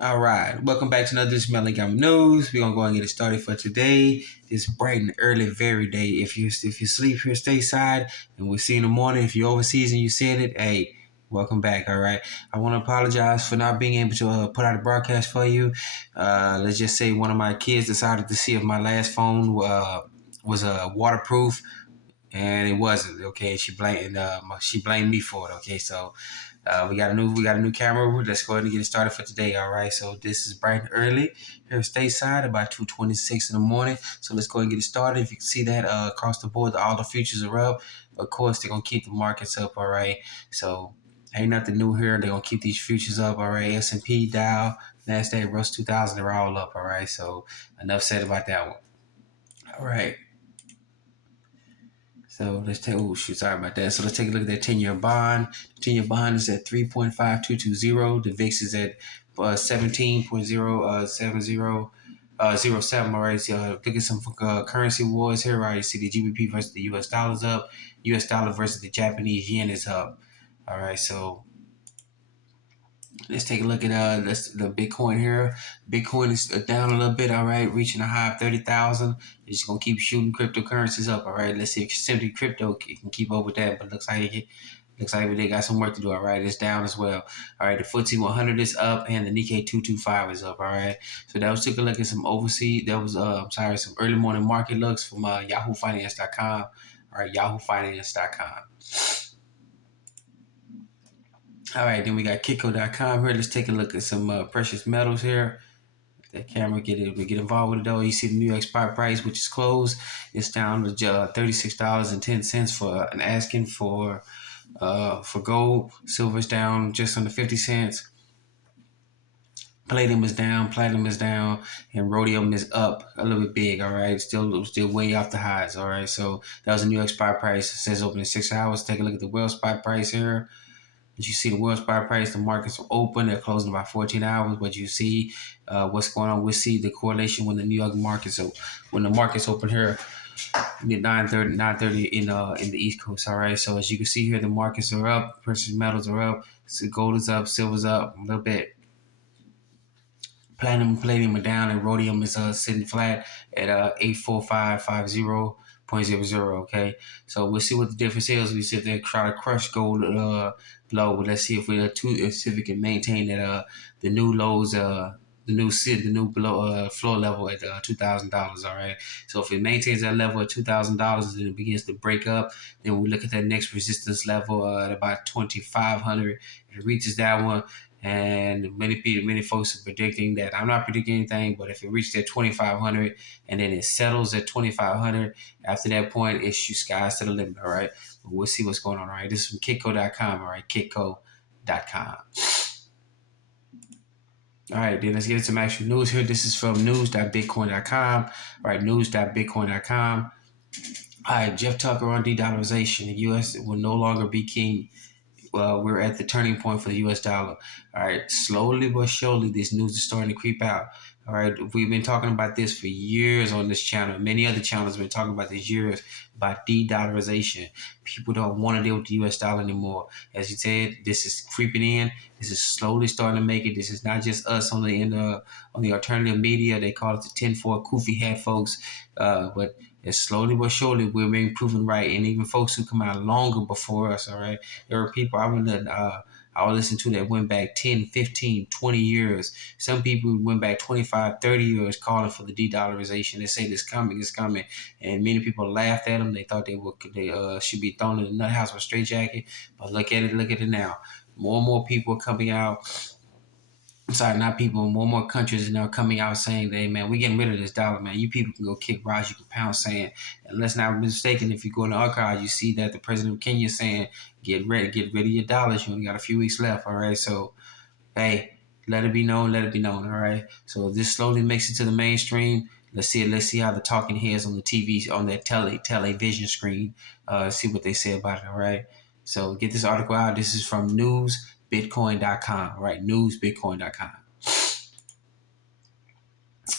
All right, welcome back to another Smelly Gum News. We're gonna go and get it started for today. This bright and early, very day. If you sleep here stateside, and we'll see you in the morning. If you're overseas and you said it, hey, welcome back. All right. I want to apologize for not being able to put out a broadcast for you. Let's just say one of my kids decided to see if my last phone was waterproof, and it wasn't. Okay, she blamed me for it. Okay, so we got a new camera. Let's go ahead and get it started for today. All right. So this is bright and early here stateside, about 2:26 in the morning. So let's go ahead and get it started. If you can see that across the board, all the futures are up. Of course, they're gonna keep the markets up. All right. So ain't nothing new here. They're gonna keep these futures up. All right. S&P, Dow, Nasdaq, Russell 2000, they're all up. All right. So enough said about that one. All right. So let's take, oh shoot, sorry about that. So let's take a look at that 10-year bond. The 10-year bond is at 3.5220. The VIX is at 17.070. All right, so look at some currency wars here. Right, you see the GBP versus the US dollar's up. US dollar versus the Japanese yen is up. All right, so let's take a look at the Bitcoin here. Bitcoin is down a little bit, all right, reaching a high of 30,000. It's just gonna keep shooting cryptocurrencies up, all right. Let's see if simply crypto can keep up with that, but looks like they got some work to do, all right. It's down as well, all right. The FTSE 100 is up, and the Nikkei 225 is up, all right. So that was taking a look at some overseas. That was some early morning market looks from YahooFinance.com, all right, YahooFinance.com. All right, then we got Kitco.com here. Let's take a look at some precious metals here. That camera get involved with it though. You see the New York spot price, which is closed. It's down to $36.10 for an asking for gold. Silver's down just under 50 cents. Palladium is down, platinum is down, and rhodium is up a little bit big. All right, still way off the highs. All right, so that was the New York spot price. It says open in 6 hours. Take a look at the world spot price here. As you see the world spot price, the markets are open. They're closing about 14 hours. But you see what's going on. We see the correlation when the New York markets when the markets open here at 9:30 in the East Coast. All right. So as you can see here, the markets are up. Precious metals are up. So gold is up. Silver's up a little bit. Palladium are down, and rhodium is sitting flat at 84550.00. Okay, so we'll see what the difference is. We see if they try to crush gold low, but let's see if we can maintain that the new lows the new below floor level at $2,000. All right, so if it maintains that level at $2,000 and it begins to break up, then we look at that next resistance level at about 2,500. If it reaches that one, and many folks are predicting that. I'm not predicting anything, but if it reaches that 2,500 and then it settles at 2,500, after that point, it's skies to the limit. All right, but we'll see what's going on. All right, this is from Kitco.com. All right, Kitco.com. All right, then let's get into some actual news here. This is from news.bitcoin.com. All right, news.bitcoin.com. All right, Jeff Tucker on de-dollarization. The U.S. will no longer be king. We're at the turning point for the U.S. dollar. All right, slowly but surely, this news is starting to creep out. All right, we've been talking about this for years on this channel. Many other channels have been talking about this years about de-dollarization. People don't want to deal with the U.S. dollar anymore. As you said, this is creeping in. This is slowly starting to make it. This is not just us on the alternative media. They call it the 10-4 Koofy hat folks, but it's slowly but surely we're being proven right. And even folks who come out longer before us, all right, there are people I would listen to that went back 10, 15, 20 years. Some people went back 25, 30 years calling for the de-dollarization. They say it's coming, it's coming. And many people laughed at them. They thought they should be thrown in the nut house with a straitjacket. But look at it now. More and more people are coming out. I'm sorry, not people. More and more countries are now coming out saying, "Hey, man, we're getting rid of this dollar, man. You people can go kick rocks, you can pound sand." And let's not be mistaken. If you go in the archives, you see that the president of Kenya is saying, get rid of your dollars. You only got a few weeks left. All right, so hey, let it be known. Let it be known. All right. So this slowly makes it to the mainstream. Let's see. Let's see how the talking heads on the TV, on that television screen, see what they say about it. All right. So get this article out. This is from newsbitcoin.com. All right, newsbitcoin.com.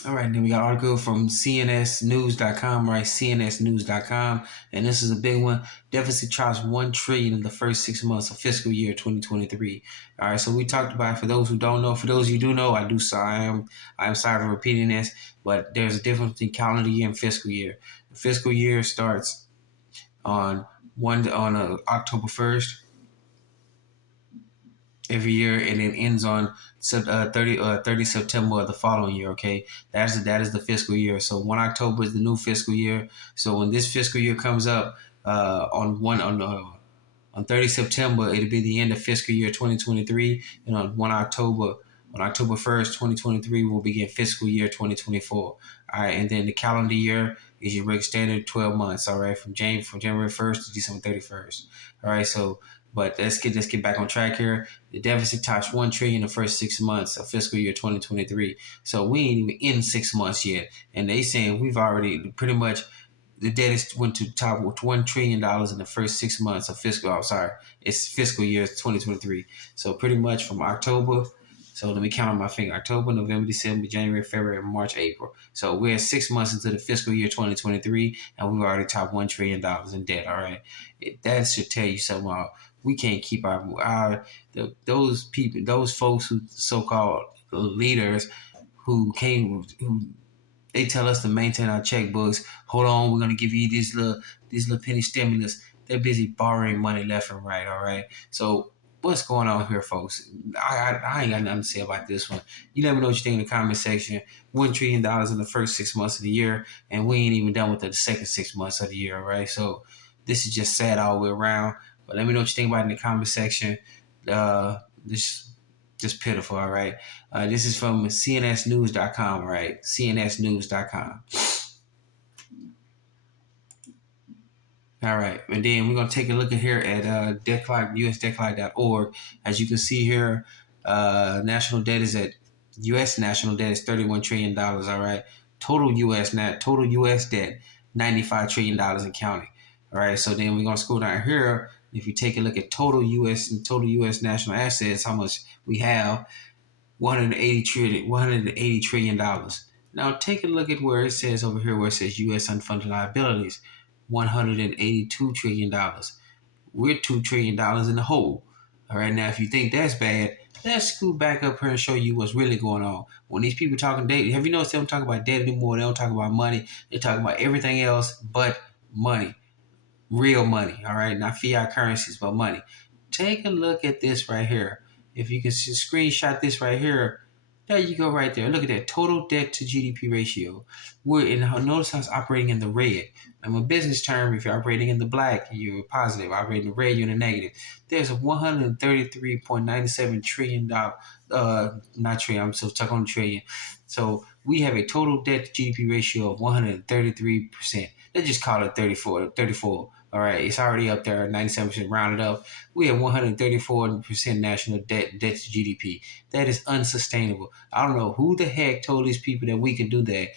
All right, then we got an article from cnsnews.com, right? cnsnews.com. And this is a big one. Deficit chops 1 trillion in the first 6 months of fiscal year 2023. All right, so we talked about it. For those who don't know, for those you do know, I am sorry for repeating this, but there's a difference between calendar year and fiscal year. The fiscal year starts on October 1st every year, and it ends on 30 September of the following year. Okay, that is the fiscal year. So 1 October is the new fiscal year. So when this fiscal year comes up on 30 September, it'll be the end of fiscal year 2023, and on October 1st, 2023, we'll begin fiscal year 2024. All right, and then the calendar year is your regular standard 12 months. All right, from January 1st to December 31st. All right, so but let's get back on track here. The deficit tops 1 trillion in the first 6 months of fiscal year 2023. So we ain't even in 6 months yet, and they saying we've already pretty much the debt is went to top with $1 trillion in the first 6 months of fiscal. I'm sorry, it's fiscal year 2023. So pretty much from October. So let me count on my finger: October, November, December, January, February, March, April. So we're 6 months into the fiscal year 2023, and we've already topped $1 trillion in debt. All right, that should tell you something. We can't keep those people, those folks who so-called leaders who they tell us to maintain our checkbooks. Hold on, we're gonna give you these little penny stimulus. They're busy borrowing money left and right. All right. So what's going on here, folks? I ain't got nothing to say about this one. You never know what you think in the comment section. $1 trillion in the first 6 months of the year, and we ain't even done with the second 6 months of the year. All right. So this is just sad all the way around. But let me know what you think about it in the comment section. This just pitiful, all right? This is from cnsnews.com, all right? cnsnews.com. All right, and then we're going to take a look at here at usdebtclock.org. As you can see here, national debt is at U.S. national debt is $31 trillion, all right? Total U.S. debt, $95 trillion in counting. All right, so then we're going to scroll down here. If you take a look at total U.S. national assets, how much we have, $180 trillion. Now take a look at where it says over here, where it says U.S. unfunded liabilities, $182 trillion. We're $2 trillion in the hole. All right, now if you think that's bad, let's scoot back up here and show you what's really going on. When these people talking debt, have you noticed they don't talk about debt anymore? They don't talk about money. They talk about everything else but money. Real money, all right? Not fiat currencies, but money. Take a look at this right here. If you can screenshot this right here, there you go right there. Look at that total debt to GDP ratio. Notice how it's operating in the red. Now, a business term, if you're operating in the black, you're positive. Operating in the red, you're in the negative. There's a $133.97 trillion, not trillion, I'm so stuck on trillion. So we have a total debt to GDP ratio of 133%. Let's just call it 34. All right, it's already up there, 97% rounded up. We have 134% national debt to GDP. That is unsustainable. I don't know who the heck told these people that we can do that.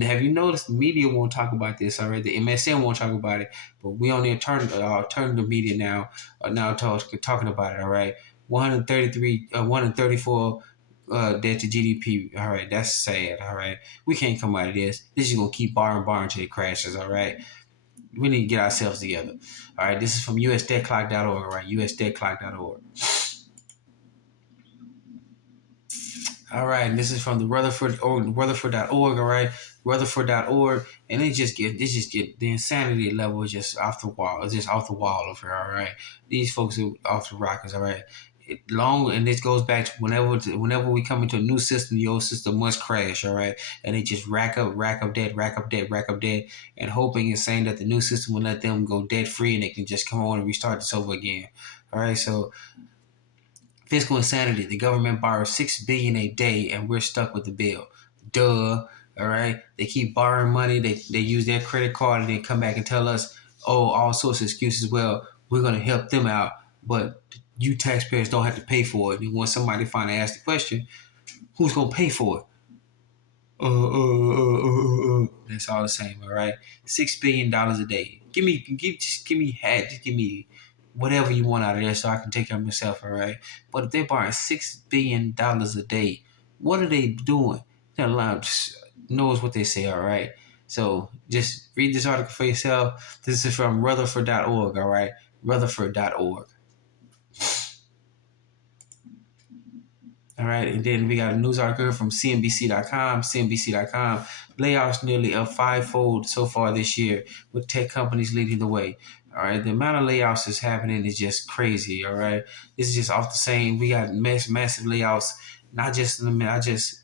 Have you noticed the media won't talk about this? All right, the MSN won't talk about it, but we on the alternative media now talking about it. All right, 134 debt to GDP. All right, that's sad. All right, we can't come out of this. This is gonna keep borrowing until it crashes. All right, we need to get ourselves together. All right, this is from usdebtclock.org. Right, usdebtclock.org. All right, and this is from the Rutherford.org. All right, Rutherford.org, and they just get the insanity level is just off the wall. It's just off the wall over here. All right, these folks are off the rockers. All right, and this goes back to whenever we come into a new system, the old system must crash. All right, and they just rack up debt, and hoping and saying that the new system will let them go debt free and they can just come on and restart this over again. All right, so fiscal insanity. The government borrows $6 billion a day, and we're stuck with the bill. Duh. All right. They keep borrowing money. They use their credit card, and they come back and tell us, oh, all sorts of excuses. Well, we're gonna help them out, but you taxpayers don't have to pay for it. And when somebody finally asks the question, who's gonna pay for it? That's all the same, all right. $6 billion a day. Just give me whatever you want out of there, so I can take care of myself, all right. But if they're borrowing $6 billion a day, what are they doing? They're allowed. knows what they say, all right? So just read this article for yourself. This is from Rutherford.org, all right? Rutherford.org. All right, and then we got a news article from CNBC.com. CNBC.com, layoffs nearly up fivefold so far this year, with tech companies leading the way. All right, the amount of layoffs that's happening is just crazy. All right, this is just off the same. We got massive layoffs, not just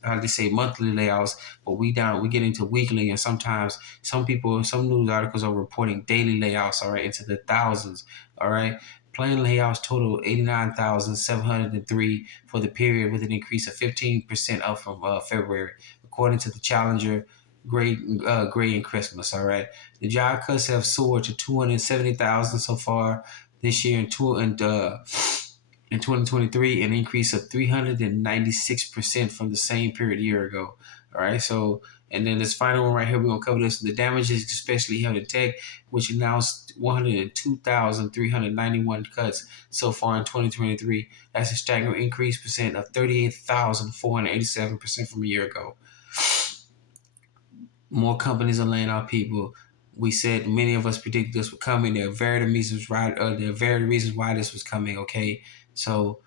how they say monthly layoffs, but we get into weekly, and sometimes some news articles are reporting daily layoffs. All right, into the thousands. All right. Planned layoffs total 89,703 for the period, with an increase of 15% up from February, according to the Challenger Gray and Christmas. All right, the job cuts have soared to 270,000 so far this year, in 2023, an increase of 396% from the same period a year ago. All right, so and then this final one right here, we're gonna cover this. The damages, especially held in tech, which announced 102,391 cuts so far in 2023. That's a staggering increase percent of 38,487% from a year ago. More companies are laying off people. We said many of us predicted this was coming. There are varied reasons, right? There are varied reasons why this was coming. Okay, so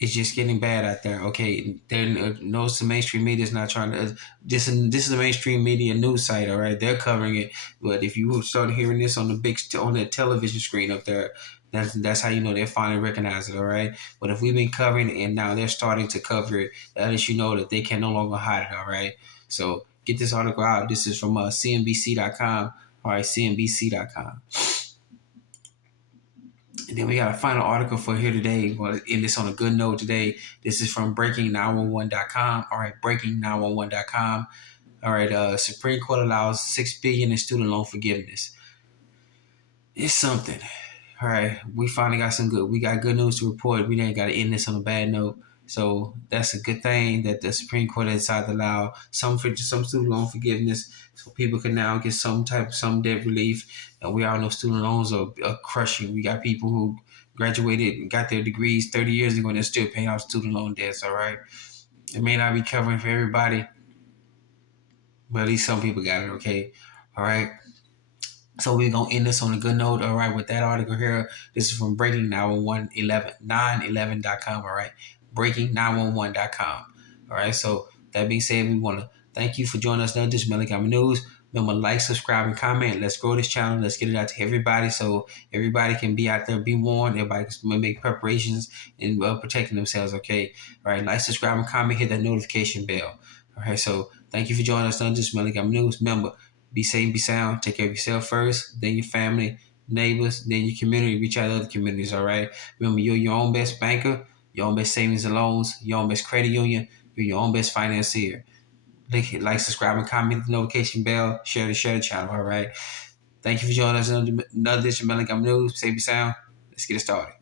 it's just getting bad out there. Okay, there no the mainstream media is not trying to. This is a mainstream media news site. All right, they're covering it. But if you start hearing this on the television screen up there, that's how you know they're finally recognizing it. All right, but if we've been covering it and now they're starting to cover it, that lets you know that they can no longer hide it. All right, so get this article out. This is from CNBC.com. All right, CNBC.com. And then we got a final article for here today. We'll end this on a good note today. This is from breaking911.com. All right, breaking911.com. All right, Supreme Court allows $6 billion in student loan forgiveness. It's something. All right, we finally got we got good news to report. We ain't got to end this on a bad note. So that's a good thing that the Supreme Court has decided to allow some student loan forgiveness, so people can now get some debt relief. And we all know student loans are crushing. We got people who graduated and got their degrees 30 years ago and they're still paying off student loan debts. All right, it may not be covering for everybody, but at least some people got it. Okay, all right. So we're gonna end this on a good note. All right, with that article here, this is from Breaking 911.com. All right, Breaking911.com. All right. So that being said, we want to thank you for joining us. Now, this is Meligami News. Remember, like, subscribe, and comment. Let's grow this channel. Let's get it out to everybody, so everybody can be out there, be warned. Everybody can make preparations and protecting themselves. Okay. All right. Like, subscribe, and comment. Hit that notification bell. All right. So thank you for joining us. Now, this is Meligami News. Remember, be safe, be sound. Take care of yourself first, then your family, neighbors, then your community. Reach out to other communities, all right? Remember, you're your own best banker, your own best savings and loans, your own best credit union. You're your own best financier. Like, subscribe, and comment, the notification bell. Share the channel, all right? Thank you for joining us on another edition of Meligami News. Safe, be sound. Let's get it started.